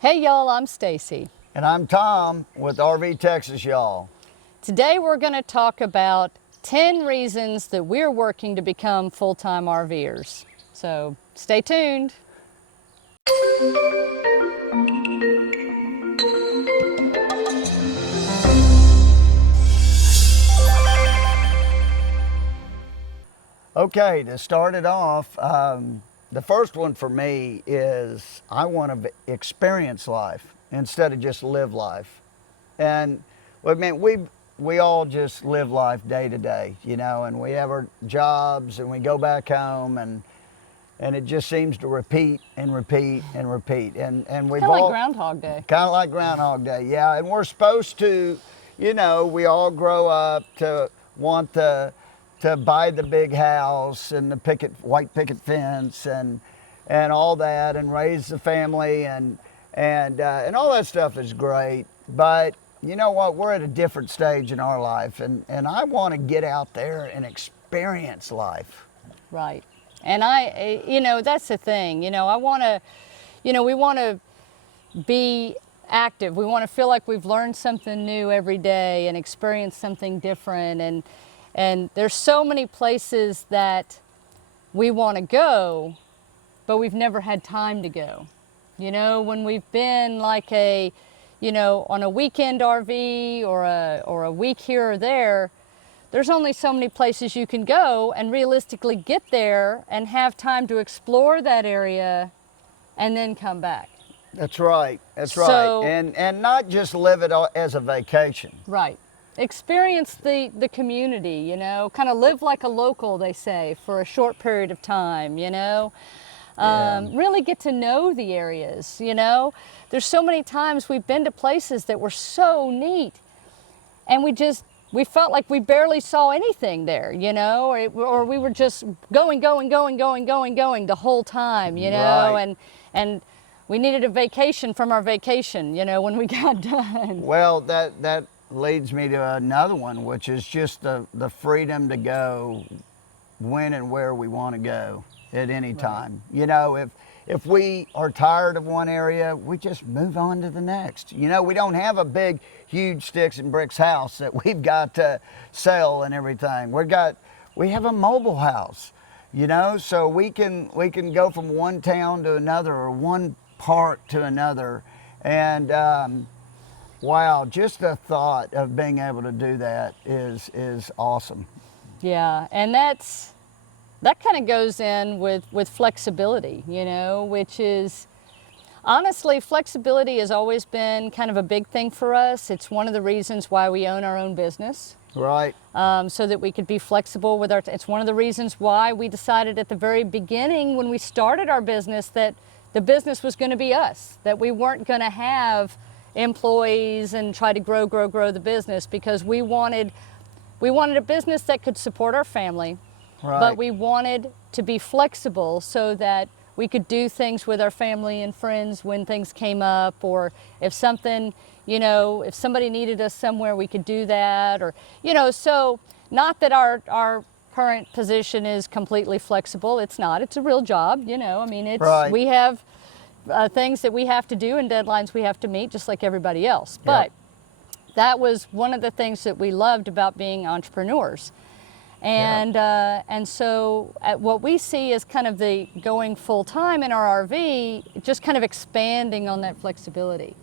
Hey y'all, I'm Stacy. And I'm Tom with RV Texas, y'all. Today we're going to talk about 10 reasons that we're working to become full-time RVers. So stay tuned. Okay, to start it off, the first one for me is I want to experience life instead of just live life. And I mean, we all just live life day to day, you know, and we have our jobs and we go back home and it just seems to repeat and repeat and repeat. And we've Kind of all like Groundhog Day. kind of like Groundhog Day, yeah. And we're supposed to, you know, we all grow up to want to buy the big house and the white picket fence and all that, and raise the family and all that stuff is great. But you know what? We're at a different stage in our life, and I want to get out there and experience life. Right. And that's the thing. We want to be active. We want to feel like we've learned something new every day and experience something different. And there's so many places that we want to go, but we've never had time to go. When we've been like on a weekend RV or a week here or there, there's only so many places you can go and realistically get there and have time to explore that area and then come back. That's right. That's So- right. And not just live it as a vacation. Right. Experience the community, kind of live like a local, they say, for a short period of time, Yeah. Really get to know the areas, There's so many times we've been to places that were so neat and we felt like we barely saw anything there, or we were just going the whole time, Right. and we needed a vacation from our vacation, when we got done. Well, that leads me to another one, which is just the freedom to go when and where we want to go at any time. You know, if we are tired of one area, we just move on to the next. We don't have a big, huge sticks and bricks house that we've got to sell and everything. We have a mobile house, so we can go from one town to another or one park to another. And wow, just the thought of being able to do that is awesome. Yeah, and that kind of goes in with flexibility, which is, honestly, flexibility has always been kind of a big thing for us. It's one of the reasons why we own our own business. Right. So that we could be flexible with it's one of the reasons why we decided at the very beginning when we started our business that the business was going to be us, that we weren't going to have employees and try to grow the business, because we wanted a business that could support our family. Right. But we wanted to be flexible so that we could do things with our family and friends when things came up, or if something, if somebody needed us somewhere, we could do that, or, so not that our current position is completely flexible. It's not. It's a real job, Right. We have things that we have to do and deadlines we have to meet just like everybody else. But that was one of the things that we loved about being entrepreneurs. And so what we see is kind of the going full time in our RV, just kind of expanding on that flexibility.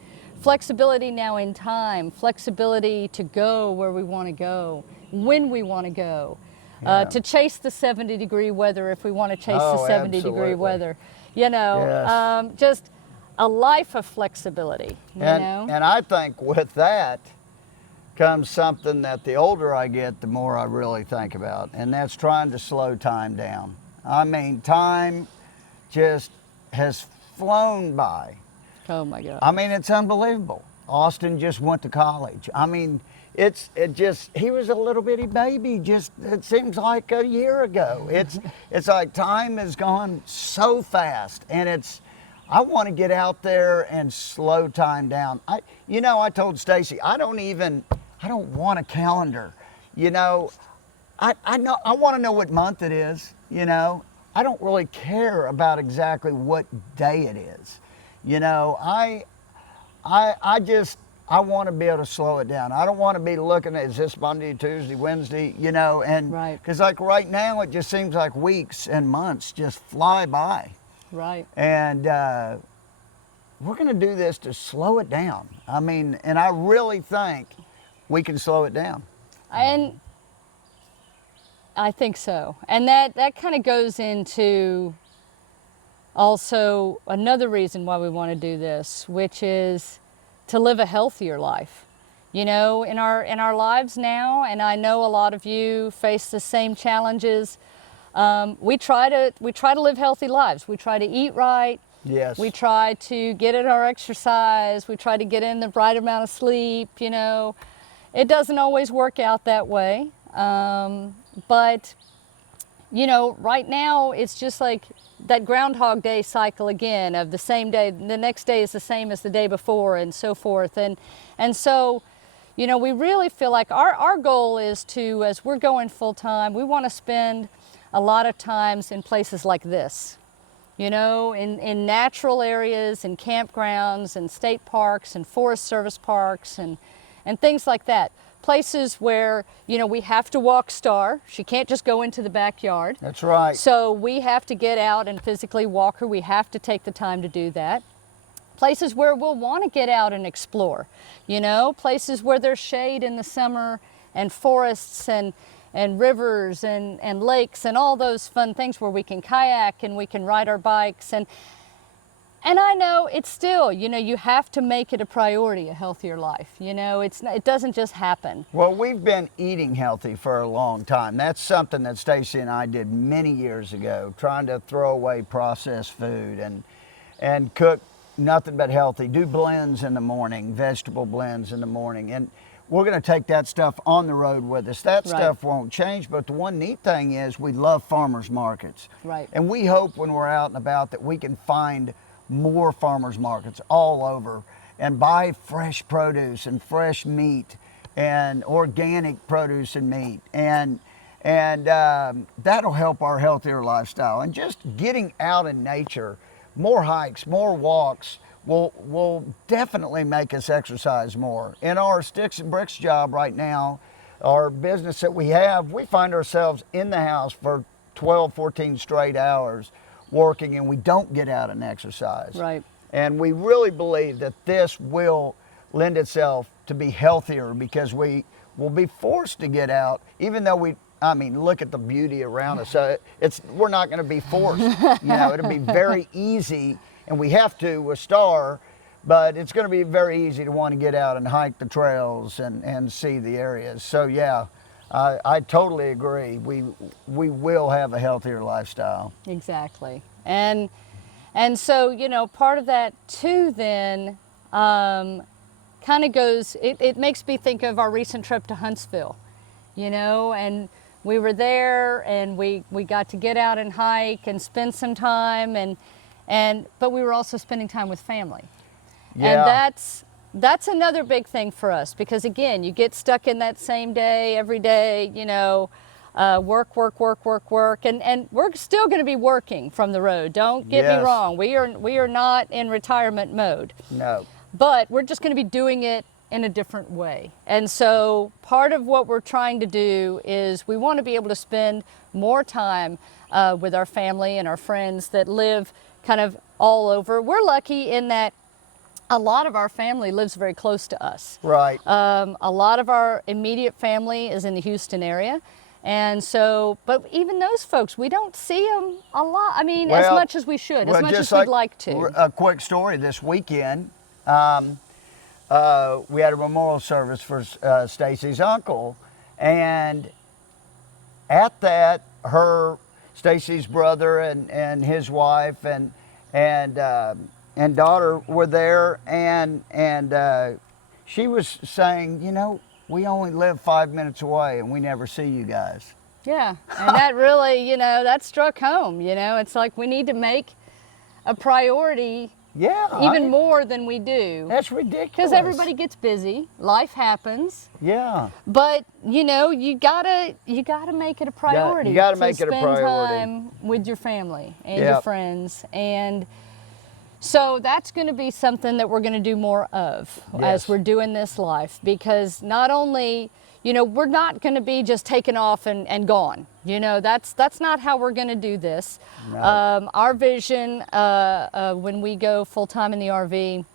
Flexibility now in time, flexibility to go where we want to go, when we want to go, to chase the 70-degree weather if we want to chase the 70-degree absolutely. weather. Yes. Just a life of flexibility, And I think with that comes something that the older I get, the more I really think about, and that's trying to slow time down. I mean, time just has flown by. Oh my God. I mean, it's unbelievable. Austin just went to college. I mean, he was a little bitty baby it seems like a year ago. It's like time has gone so fast, and I want to get out there and slow time down. I told Stacy, I don't want a calendar. I want to know what month it is, I don't really care about exactly what day it is. I want to be able to slow it down. I don't want to be looking at, is this Monday, Tuesday, Wednesday, you know, and Right. because like right now it just seems like weeks and months just fly by. Right. And we're going to do this to slow it down. I mean, and I really think we can slow it down. And I think so. And that kind of goes into also another reason why we want to do this, which is to live a healthier life. You know, in our lives now, and I know a lot of you face the same challenges. We try to live healthy lives. We try to eat right. Yes. We try to get in our exercise. We try to get in the right amount of sleep. You know, it doesn't always work out that way. But you know, right now it's just like that Groundhog Day cycle again of the same day. The next day is the same as the day before, and so forth. And so, you know, we really feel like our goal is to, as we're going full time, we want to spend a lot of times in places like this. You know, in natural areas, in campgrounds, and state parks, and Forest Service parks, and things like that. Places where, you know, we have to walk Star. She can't just go into the backyard. That's right. So we have to get out and physically walk her. We have to take the time to do that. Places where we'll want to get out and explore. You know, places where there's shade in the summer, and forests and rivers and lakes and all those fun things where we can kayak and we can ride our bikes. And I know it's still, you know, you have to make it a priority, a healthier life. You know, it doesn't just happen. Well, we've been eating healthy for a long time. That's something that Stacy and I did many years ago, trying to throw away processed food and cook nothing but healthy. Do blends in the morning, vegetable blends in the morning. And we're going to take that stuff on the road with us. That Right. stuff won't change, but the one neat thing is we love farmers markets. Right. And we hope when we're out and about that we can find more farmers markets all over and buy fresh produce and fresh meat and organic produce and meat, and that'll help our healthier lifestyle. And just getting out in nature, more hikes, more walks will definitely make us exercise more. In our sticks and bricks job right now, our business that we have, we find ourselves in the house for 12, 14 straight hours working, and we don't get out and exercise. Right. And we really believe that this will lend itself to be healthier because we will be forced to get out, even though look at the beauty around us. We're not going to be forced. You know, it'll be very easy, and we have to with Star, but it's going to be very easy to want to get out and hike the trails and see the areas. So yeah, I totally agree. We will have a healthier lifestyle. Exactly. And so, you know, part of that too then kind of goes, it makes me think of our recent trip to Huntsville, you know, and we were there and we got to get out and hike and spend some time but we were also spending time with family. Yeah. And that's another big thing for us, because again, you get stuck in that same day every day, you know, work, and we're still going to be working from the road. Don't get Yes. me wrong. We are not in retirement mode, No. but we're just going to be doing it in a different way. And so part of what we're trying to do is we want to be able to spend more time with our family and our friends that live kind of all over. We're lucky in that a lot of our family lives very close to us. Right. A lot of our immediate family is in the Houston area. And so, but even those folks, we don't see them a lot. I mean, as Well, much as we should, as much just as we'd like to. A quick story this weekend. We had a memorial service for Stacy's uncle, and at that, Stacy's brother and his wife and daughter were there, and she was saying, you know, we only live 5 minutes away and we never see you guys. Yeah, and that really, you know, that struck home. You know, it's like we need to make a priority Yeah. even more than we do. That's ridiculous. Because everybody gets busy, life happens, Yeah. but you know, you gotta make it a priority. gotta to make it a spend priority. time with your family and your Yep. friends, and So that's going to be something that we're going to do more of Yes. as we're doing this life, because not only, we're not going to be just taken off and gone. That's not how we're going to do this. No. Our vision when we go full time in the RV,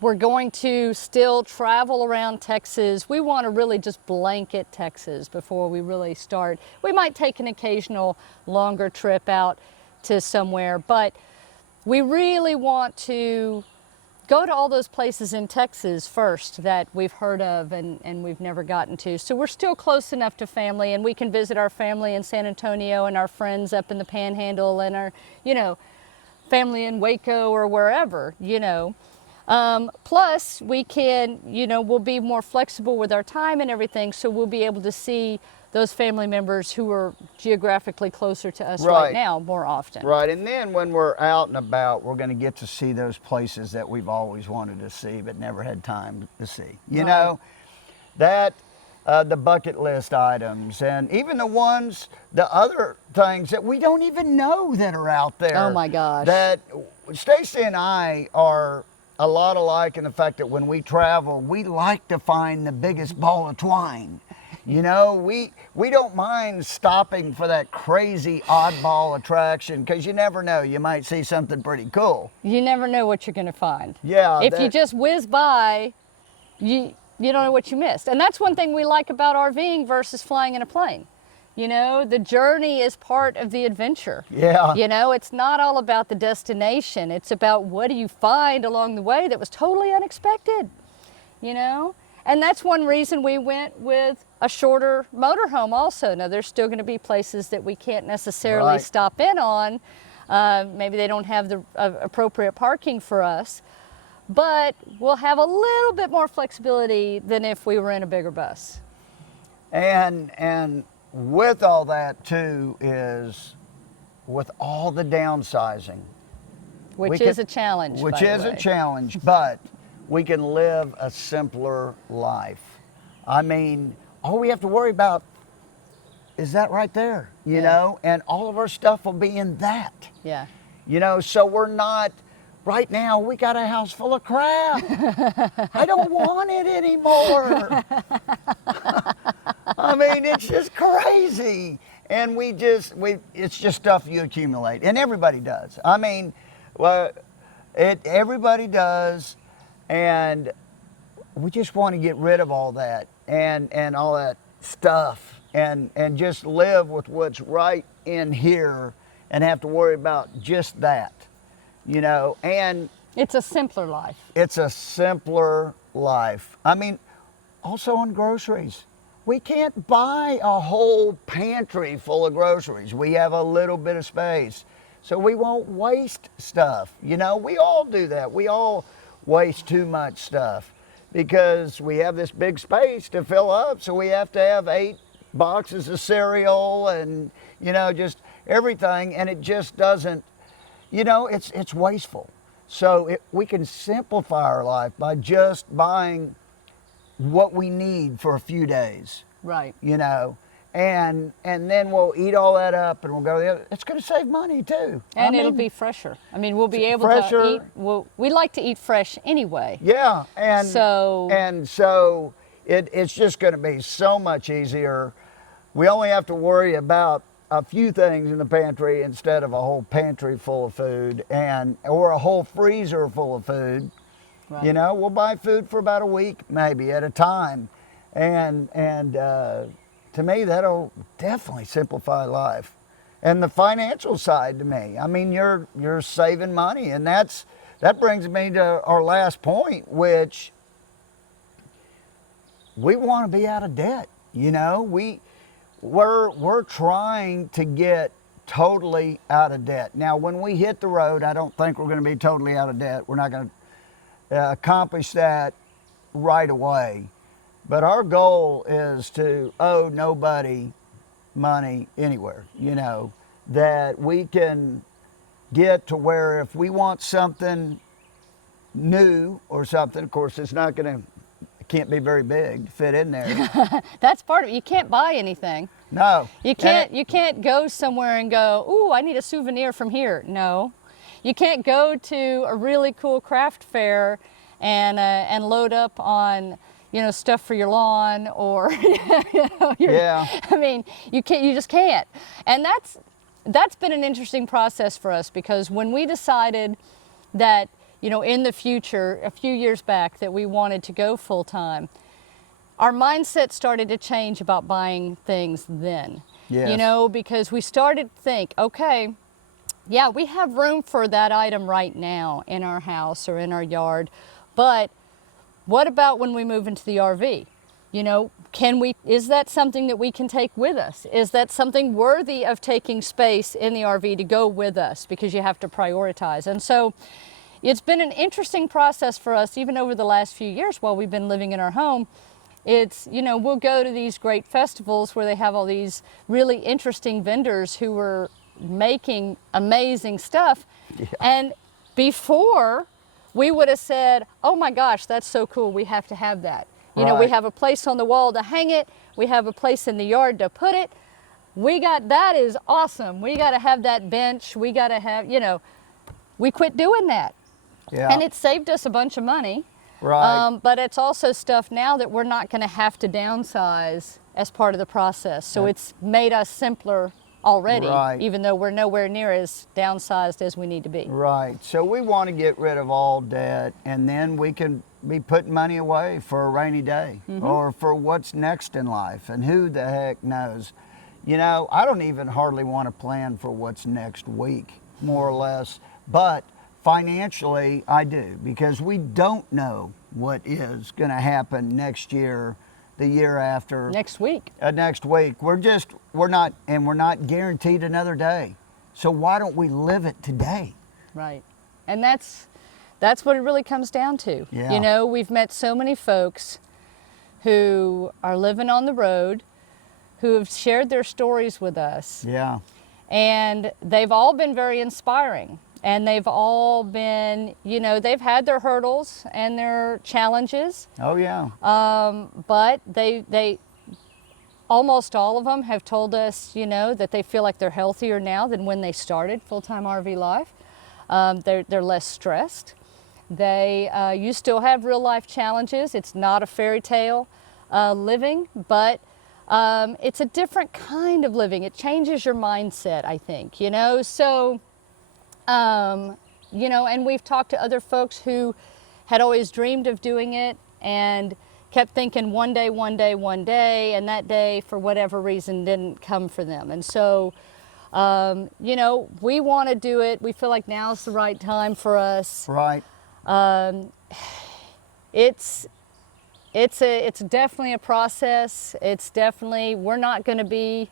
we're going to still travel around Texas. We want to really just blanket Texas before we really start. We might take an occasional longer trip out to somewhere, but we really want to go to all those places in Texas first that we've heard of and we've never gotten to. So we're still close enough to family, and we can visit our family in San Antonio and our friends up in the Panhandle and our, family in Waco or wherever, Plus, we can, we'll be more flexible with our time and everything, so we'll be able to see those family members who are geographically closer to us right now more often. Right, and then when we're out and about, we're going to get to see those places that we've always wanted to see but never had time to see. That the bucket list items, and even the other things that we don't even know that are out there. Oh my gosh. That Stacy and I are a lot alike in the fact that when we travel, we like to find the biggest ball of twine. We don't mind stopping for that crazy oddball attraction, because you never know, you might see something pretty cool. You never know what you're going to find. Yeah. If you just whiz by, you don't know what you missed. And that's one thing we like about RVing versus flying in a plane. The journey is part of the adventure. Yeah. It's not all about the destination. It's about what do you find along the way that was totally unexpected, And that's one reason we went with a shorter motorhome also. Now, there's still going to be places that we can't necessarily stop in on. Maybe they don't have the appropriate parking for us. But we'll have a little bit more flexibility than if we were in a bigger bus. And with all that too is with all the downsizing, which is a challenge. Which by the is a way. challenge, but we can live a simpler life. I mean, all we have to worry about is that right there, you know, and all of our stuff will be in that. Yeah. So we're not. Right now, we got a house full of crap. I don't want it anymore. I mean, it's just crazy. And it's just stuff you accumulate. And everybody does. I mean, everybody does. And we just want to get rid of all that and all that stuff and just live with what's right in here and have to worry about just that. And it's a simpler life. It's a simpler life. I mean, also on groceries. We can't buy a whole pantry full of groceries. We have a little bit of space. So we won't waste stuff. We all do that. We all waste too much stuff because we have this big space to fill up. So we have to have 8 boxes of cereal and, just everything. And it just doesn't. It's wasteful. So we can simplify our life by just buying what we need for a few days. Right. And then we'll eat all that up and we'll go the other. It's going to save money too. And it'll be fresher. I mean, we'll be able to eat. We like to eat fresh anyway. Yeah. And so it's just going to be so much easier. We only have to worry about a few things in the pantry instead of a whole pantry full of food or a whole freezer full of food. Right. We'll buy food for about a week maybe at a time, and to me that'll definitely simplify life. And the financial side to me, I mean, you're saving money, and that brings me to our last point, which we want to be out of debt. We're trying to get totally out of debt. Now, when we hit the road, I don't think we're going to be totally out of debt. We're not going to accomplish that right away. But our goal is to owe nobody money anywhere, that we can get to where if we want something new or something, of course, can't be very big to fit in there. That's part of it. You can't buy anything. No. You can't go somewhere and go, ooh, I need a souvenir from here. No. you can't go to a really cool craft fair and load up on, you know, stuff for your lawn or Yeah. I mean, you just can't. And that's been an interesting process for us, because when we decided that, you know, in the future, a few years back, that we wanted to go full time, our mindset started to change about buying things then. Yes. You know, because we started to think, okay, yeah, we have room for that item right now in our house or in our yard, but what about when we move into the RV? You know, is that something that we can take with us? Is that something worthy of taking space in the RV to go with us? Because you have to prioritize. And so it's been an interesting process for us, even over the last few years while we've been living in our home. It's, you know, we'll go to these great festivals where they have all these really interesting vendors who are making amazing stuff. Yeah. And before, we would have said, oh my gosh, that's so cool, we have to have that. You know, we Right. have a place on the wall to hang it, we have a place in the yard to put it. That is awesome. We got to have that bench, we got to have, you know, we quit doing that. Yeah. And it saved us a bunch of money. Right. But it's also stuff now that we're not going to have to downsize as part of the process. So it's made us simpler already, Right. even though we're nowhere near as downsized as we need to be. Right. So we want to get rid of all debt, and then we can be putting money away for a rainy day or for what's next in life. And who the heck knows? You know, I don't even hardly want to plan for what's next week, more or less. But financially, I do, because we don't know what is going to happen next year, the year after. Next week. Next week. We're not guaranteed another day. So why don't we live it today? Right. And that's what it really comes down to. Yeah. You know, we've met so many folks who are living on the road, who have shared their stories with us. Yeah. And they've all been very inspiring. And they've all been, you know, they've had their hurdles and their challenges. Oh yeah. But they almost all of them have told us, you know, that they feel like they're healthier now than when they started full-time RV life. They're less stressed. You still have real life challenges. It's not a fairy tale living, but it's a different kind of living. It changes your mindset, I think, you know. So, you know, and we've talked to other folks who had always dreamed of doing it and kept thinking one day, and that day, for whatever reason, didn't come for them. And so, you know, we want to do it. We feel like now's the right time for us. Right. It's definitely a process. We're not going to be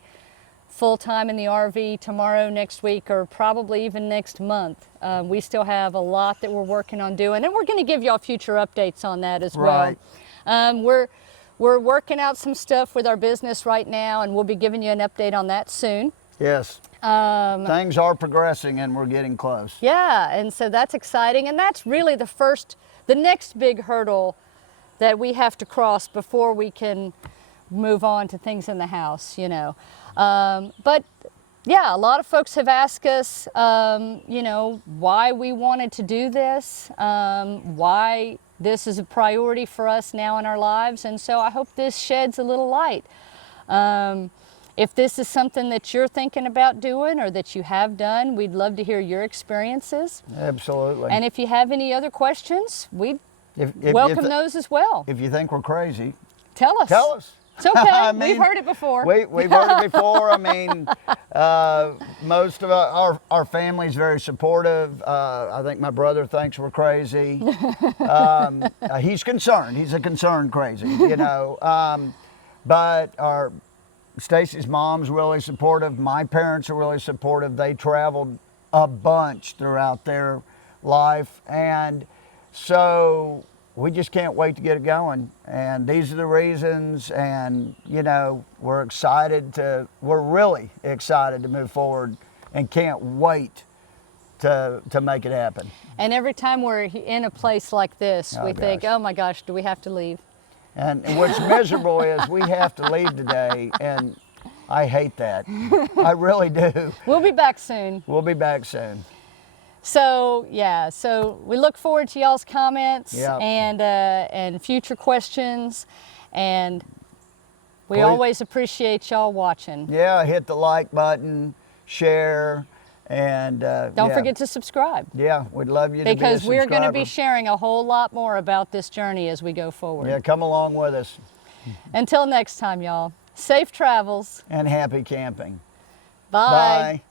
full-time in the RV tomorrow, next week, or probably even next month. We still have a lot that we're working on doing, and we're going to give y'all future updates on that as well. Right. We're working out some stuff with our business right now, and we'll be giving you an update on that soon. Yes. Things are progressing and we're getting close. Yeah, and so that's exciting, and that's really the next big hurdle that we have to cross before we can move on to things in the house, you know. But yeah, a lot of folks have asked us, you know, why we wanted to do this, why this is a priority for us now in our lives, and so I hope this sheds a little light. If this is something that you're thinking about doing or that you have done, we'd love to hear your experiences. Absolutely. And if you have any other questions, we'd if welcome those as well. If you think we're crazy, Tell us. tell us. It's okay. I mean, We've heard it before. We've heard it before. I mean, most of our family's very supportive. I think my brother thinks we're crazy. He's concerned. He's a concerned crazy, you know. But Stacy's mom's really supportive. My parents are really supportive. They traveled a bunch throughout their life, and so we just can't wait to get it going. And these are the reasons, and you know, we're really excited to move forward and can't wait to make it happen. And every time we're in a place like this, we think, gosh. oh my gosh, do we have to leave? And what's miserable is we have to leave today, and I hate that. I really do. We'll be back soon. We'll be back soon. So yeah, so we look forward to y'all's comments Yep. and future questions, and we Please. always appreciate y'all watching. Yeah, hit the like button, share, and Don't yeah. forget to subscribe, Yeah, we'd love you because to be a we're going to be subscriber. sharing a whole lot more about this journey as we go forward. Yeah, come along with us, Until next time, y'all. Safe travels. and happy camping. Bye. Bye.